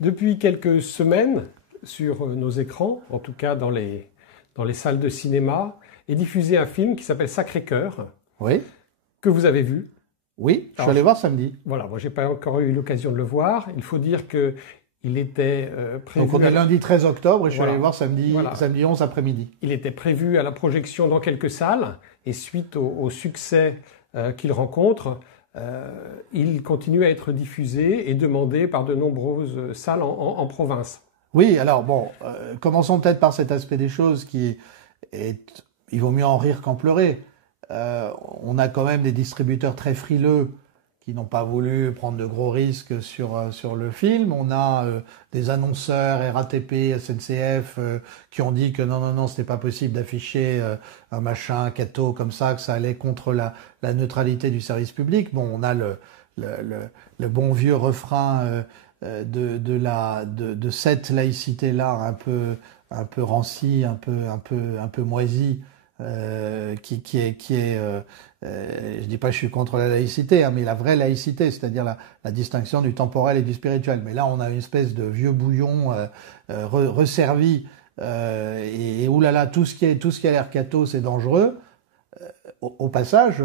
Depuis quelques semaines, sur nos écrans, en tout cas dans les salles de cinéma, est diffusé un film qui s'appelle Sacré-Cœur, Oui, que vous avez vu. oui, je suis Alors, allé voir samedi. voilà, moi j'ai pas encore eu l'occasion de le voir. Il faut dire que il était Donc prévu on est lundi 13 octobre et je suis voilà, allé voir samedi, voilà. samedi 11 après-midi. Il était prévu à la projection dans quelques salles et suite au succès qu'il rencontre, il continue à être diffusé et demandé par de nombreuses salles en province. Oui, alors bon, commençons peut-être par cet aspect des choses qui est, il vaut mieux en rire qu'en pleurer. On a quand même des distributeurs très frileux qui n'ont pas voulu prendre de gros risques sur le film. On a des annonceurs RATP, SNCF qui ont dit que non, c'était pas possible d'afficher un machin catho comme ça, que ça allait contre la neutralité du service public. Bon, on a le bon vieux refrain de cette laïcité-là un peu rancie, un peu moisie, je dis pas que je suis contre la laïcité, hein, mais la vraie laïcité, c'est-à-dire la distinction du temporel et du spirituel. Mais là, on a une espèce de vieux bouillon resservi, et oulala, tout ce qui a l'air catho, c'est dangereux. Au passage,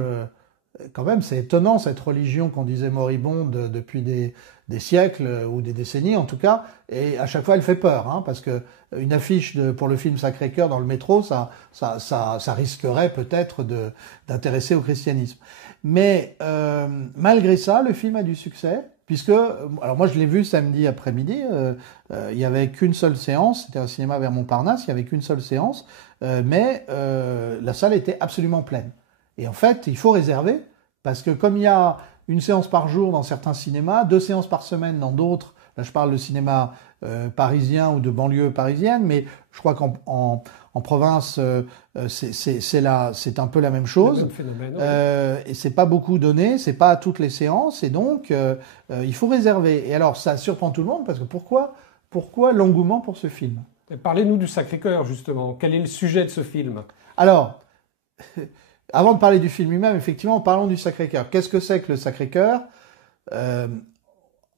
quand même, c'est étonnant cette religion qu'on disait moribonde depuis des siècles ou des décennies en tout cas, et à chaque fois elle fait peur, hein, parce que une affiche pour le film Sacré-Cœur dans le métro, ça risquerait peut-être d'intéresser au christianisme. Mais malgré ça, le film a du succès, puisque, alors moi je l'ai vu samedi après-midi, il y avait qu'une seule séance, c'était un cinéma vers Montparnasse, il y avait qu'une seule séance, mais la salle était absolument pleine. Et en fait, il faut réserver, parce que comme il y a une séance par jour dans certains cinémas, 2 séances par semaine dans d'autres, là je parle de cinéma parisien ou de banlieue parisienne, mais je crois qu'en province, c'est un peu la même chose. Le même phénomène, Et c'est pas beaucoup donné, c'est pas à toutes les séances, et donc il faut réserver. Et alors ça surprend tout le monde, parce que pourquoi l'engouement pour ce film? Parlez-nous du Sacré-Cœur, justement. Quel est le sujet de ce film? Alors, avant de parler du film lui-même, effectivement, parlons du Sacré-Cœur. Qu'est-ce que c'est que le Sacré-Cœur?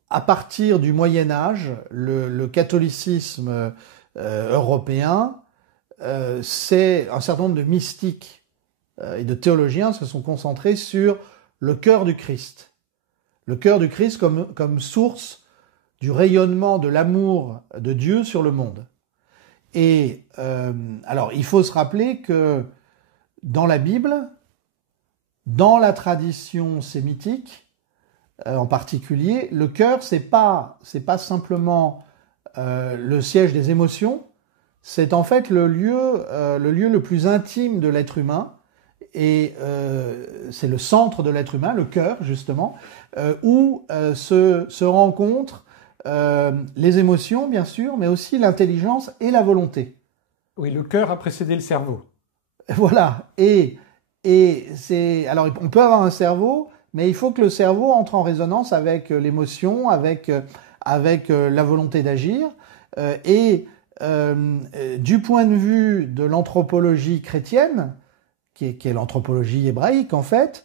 À partir du Moyen Âge, le catholicisme européen, c'est un certain nombre de mystiques et de théologiens se sont concentrés sur le cœur du Christ. Le cœur du Christ comme source du rayonnement de l'amour de Dieu sur le monde. Et alors, il faut se rappeler que dans la Bible, dans la tradition sémitique en particulier, le cœur, c'est pas simplement le siège des émotions, c'est en fait le lieu le plus intime de l'être humain, et c'est le centre de l'être humain, le cœur justement, où se rencontrent les émotions bien sûr, mais aussi l'intelligence et la volonté. Oui, le cœur a précédé le cerveau. Voilà. Et alors on peut avoir un cerveau, mais il faut que le cerveau entre en résonance avec l'émotion, avec la volonté d'agir. Du point de vue de l'anthropologie chrétienne, qui est l'anthropologie hébraïque en fait,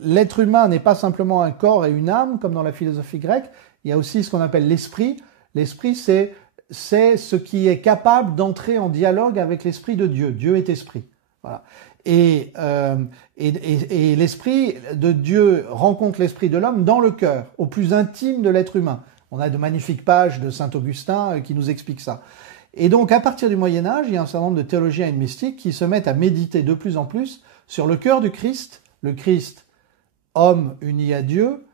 l'être humain n'est pas simplement un corps et une âme comme dans la philosophie grecque. Il y a aussi ce qu'on appelle l'esprit. L'esprit, c'est ce qui est capable d'entrer en dialogue avec l'esprit de Dieu. Dieu est esprit. Voilà. Et l'esprit de Dieu rencontre l'esprit de l'homme dans le cœur, au plus intime de l'être humain. On a de magnifiques pages de saint Augustin qui nous expliquent ça. Et donc, à partir du Moyen-Âge, il y a un certain nombre de théologiens et de mystiques qui se mettent à méditer de plus en plus sur le cœur du Christ, le Christ, homme uni à Dieu,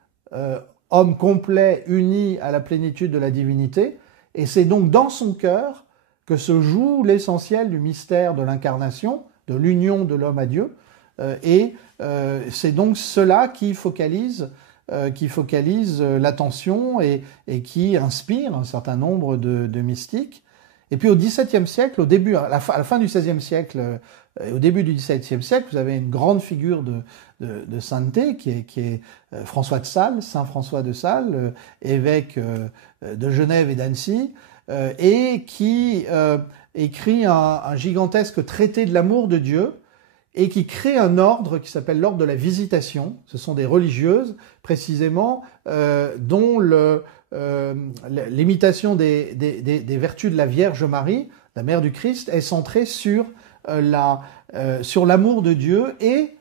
homme complet uni à la plénitude de la divinité. Et c'est donc dans son cœur que se joue l'essentiel du mystère de l'incarnation, de l'union de l'homme à Dieu. C'est donc cela qui focalise l'attention et qui inspire un certain nombre de mystiques. Et puis au XVIIe siècle, à la fin du XVIe siècle, au début du XVIIe siècle, vous avez une grande figure de sainteté qui est François de Sales, Saint François de Sales, évêque de Genève et d'Annecy, et qui écrit un gigantesque traité de l'amour de Dieu, et qui crée un ordre qui s'appelle l'ordre de la Visitation. Ce sont des religieuses, précisément, dont l'imitation des vertus de la Vierge Marie, la mère du Christ, est centrée sur l'amour de Dieu, et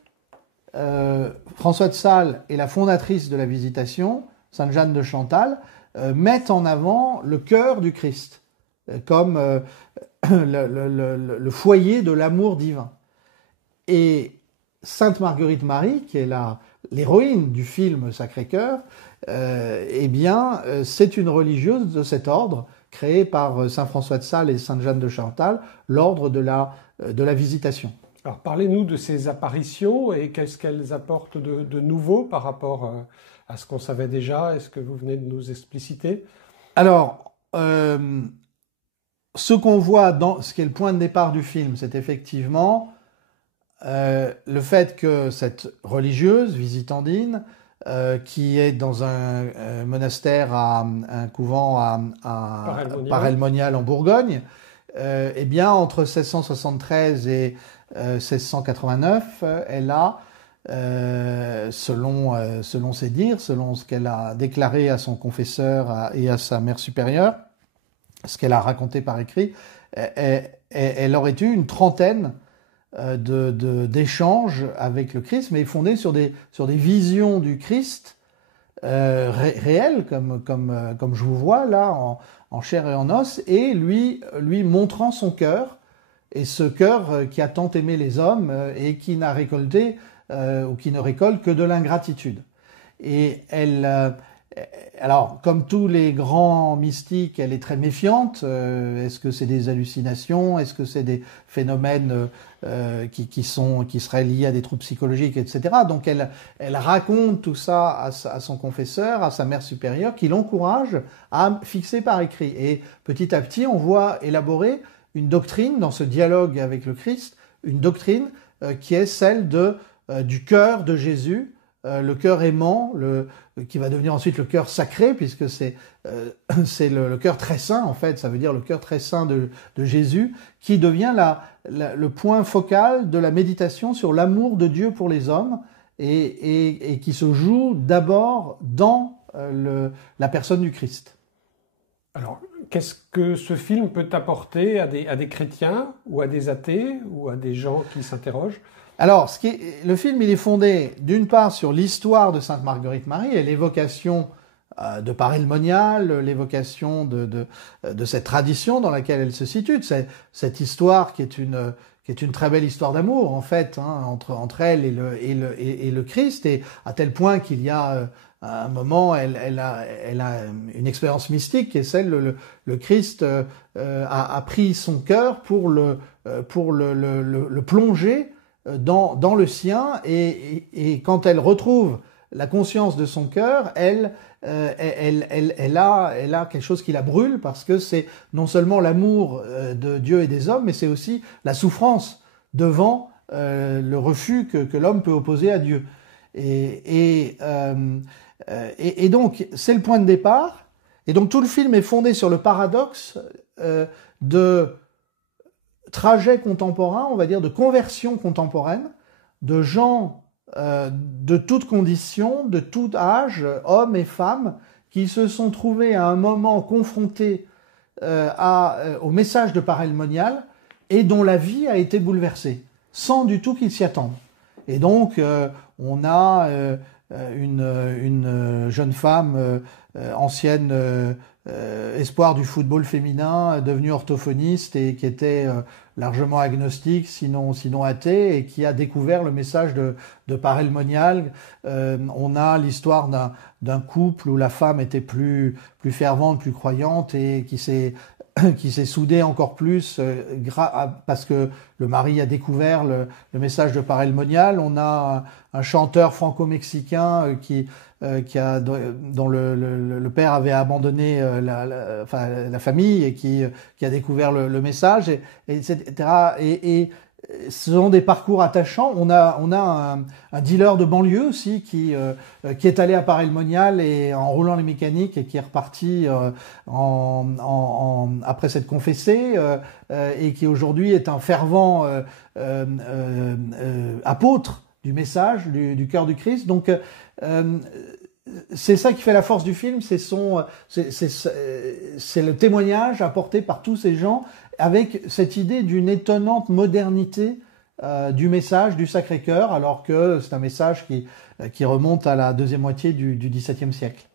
François de Sales et la fondatrice de la Visitation, Sainte Jeanne de Chantal, mettent en avant le cœur du Christ comme le foyer de l'amour divin. Et Sainte Marguerite Marie, qui est l'héroïne du film Sacré-Cœur, c'est une religieuse de cet ordre, créée par Saint François de Sales et Sainte Jeanne de Chantal, l'ordre de la Visitation. Alors parlez-nous de ces apparitions et qu'est-ce qu'elles apportent de nouveau par rapport à ce qu'on savait déjà. Est-ce que vous venez de nous expliciter? Alors, ce qu'on voit ce qui est le point de départ du film, c'est effectivement le fait que cette religieuse visitandine, qui est dans un monastère, un couvent à Paray-le-Monial en Bourgogne, entre 1673 et 1689, elle a, selon ses dires, selon ce qu'elle a déclaré à son confesseur et à sa mère supérieure, ce qu'elle a raconté par écrit, elle aurait eu une trentaine d'échanges avec le Christ, mais fondés sur des visions du Christ réelles, comme je vous vois là, en chair et en os, et lui montrant son cœur, et ce cœur qui a tant aimé les hommes et qui n'a récolté ou qui ne récolte que de l'ingratitude. Et alors, comme tous les grands mystiques, elle est très méfiante. Est-ce que c'est des hallucinations? Est-ce que c'est des phénomènes qui seraient liés à des troubles psychologiques, etc. Donc elle raconte tout ça à son confesseur, à sa mère supérieure, qui l'encourage à fixer par écrit. Et petit à petit, on voit élaborer une doctrine dans ce dialogue avec le Christ, une doctrine qui est celle du cœur de Jésus, le cœur aimant, qui va devenir ensuite le cœur sacré, puisque c'est le cœur très saint, en fait, ça veut dire le cœur très saint de Jésus, qui devient le point focal de la méditation sur l'amour de Dieu pour les hommes, et qui se joue d'abord dans la personne du Christ. Alors, qu'est-ce que ce film peut apporter à des chrétiens, ou à des athées, ou à des gens qui s'interrogent? Alors, le film, il est fondé d'une part sur l'histoire de Sainte Marguerite Marie et l'évocation de Paray-le-Monial, l'évocation de cette tradition dans laquelle elle se situe, cette histoire qui est une très belle histoire d'amour, en fait, hein, entre elle et le Christ, et à tel point qu'il y a à un moment, elle a une expérience mystique qui est celle, le Christ a pris son cœur pour le plonger dans le sien, et quand elle retrouve la conscience de son cœur, elle a quelque chose qui la brûle, parce que c'est non seulement l'amour de Dieu et des hommes, mais c'est aussi la souffrance devant le refus que l'homme peut opposer à Dieu. Et donc, c'est le point de départ. Et donc, tout le film est fondé sur le paradoxe de trajet contemporain, on va dire, de conversion contemporaine, de gens de toutes conditions, de tout âge, hommes et femmes, qui se sont trouvés à un moment confrontés au message de Paray-le-Monial, et dont la vie a été bouleversée, sans du tout qu'ils s'y attendent. Et donc, on a une jeune femme, ancienne espoir du football féminin, devenue orthophoniste et qui était largement agnostique, sinon athée, et qui a découvert le message de Paray-le-Monial. On a l'histoire d'un couple où la femme était plus fervente, plus croyante, et qui s'est soudé encore plus parce que le mari a découvert le message de Paray-le-Monial. On a un chanteur franco-mexicain dont le père avait abandonné la famille, et qui a découvert le message, etc. Et ce sont des parcours attachants. On a un dealer de banlieue aussi qui est allé à Paray-le-Monial et en roulant les mécaniques, et qui est reparti après s'être confessé, et qui aujourd'hui est un fervent apôtre du message du cœur du Christ. Donc c'est ça qui fait la force du film, c'est le témoignage apporté par tous ces gens avec cette idée d'une étonnante modernité du message du Sacré-Cœur, alors que c'est un message qui remonte à la deuxième moitié du XVIIe siècle.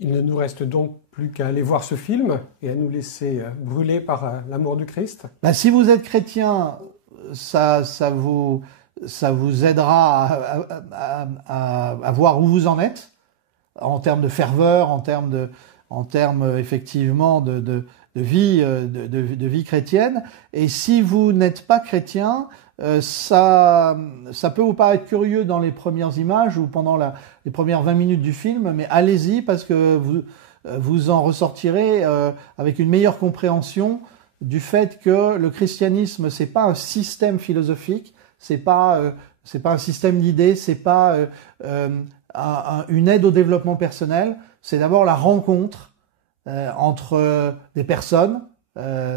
Il ne nous reste donc plus qu'à aller voir ce film et à nous laisser brûler par l'amour du Christ. Si vous êtes chrétien, ça vous aidera à voir où vous en êtes, en termes de ferveur, en termes effectivement de vie chrétienne. Et si vous n'êtes pas chrétien, ça peut vous paraître curieux dans les premières images ou pendant les premières 20 minutes du film, mais allez-y parce que vous en ressortirez avec une meilleure compréhension du fait que le christianisme, c'est pas un système philosophique, c'est pas un système d'idées, c'est pas une aide au développement personnel, c'est d'abord la rencontre entre des personnes,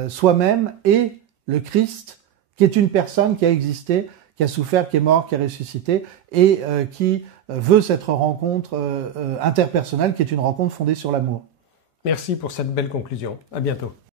soi-même et le Christ, qui est une personne qui a existé, qui a souffert, qui est mort, qui est ressuscité, et qui veut cette rencontre interpersonnelle, qui est une rencontre fondée sur l'amour. Merci pour cette belle conclusion. À bientôt.